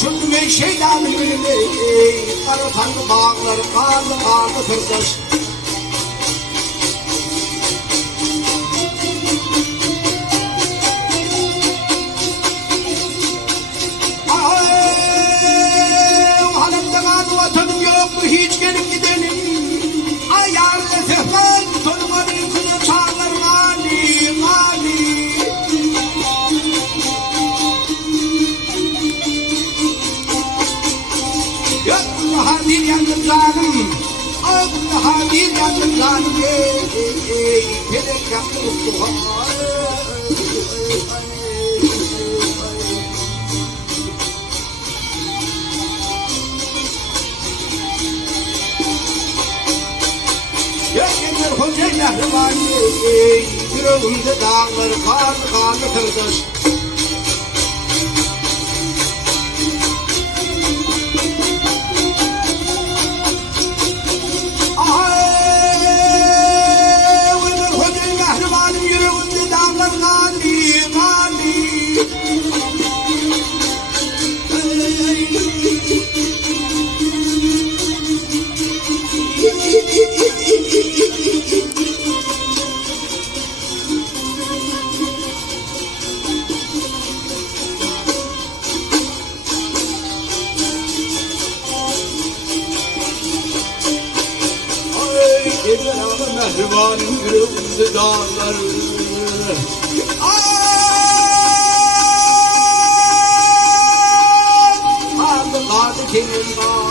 Çünkü ben şeyden bilmiyorum, karı tanrı bağları, karlı kırdır. Halimde kaldı vatanım yok mu hiç gelip gidelim. Ayarlı fehman, tonuma bir kızı çağırır gani, gani. Allah'a bir yandım canım, Allah'a bir yandım canım, felek yaptı Mustafa. Yeter hoca Mehriban'ı, yüreğimde dağlar karlı kırdır. Mehriban'ın yüreğinde dağlar. Kaldı kelim var.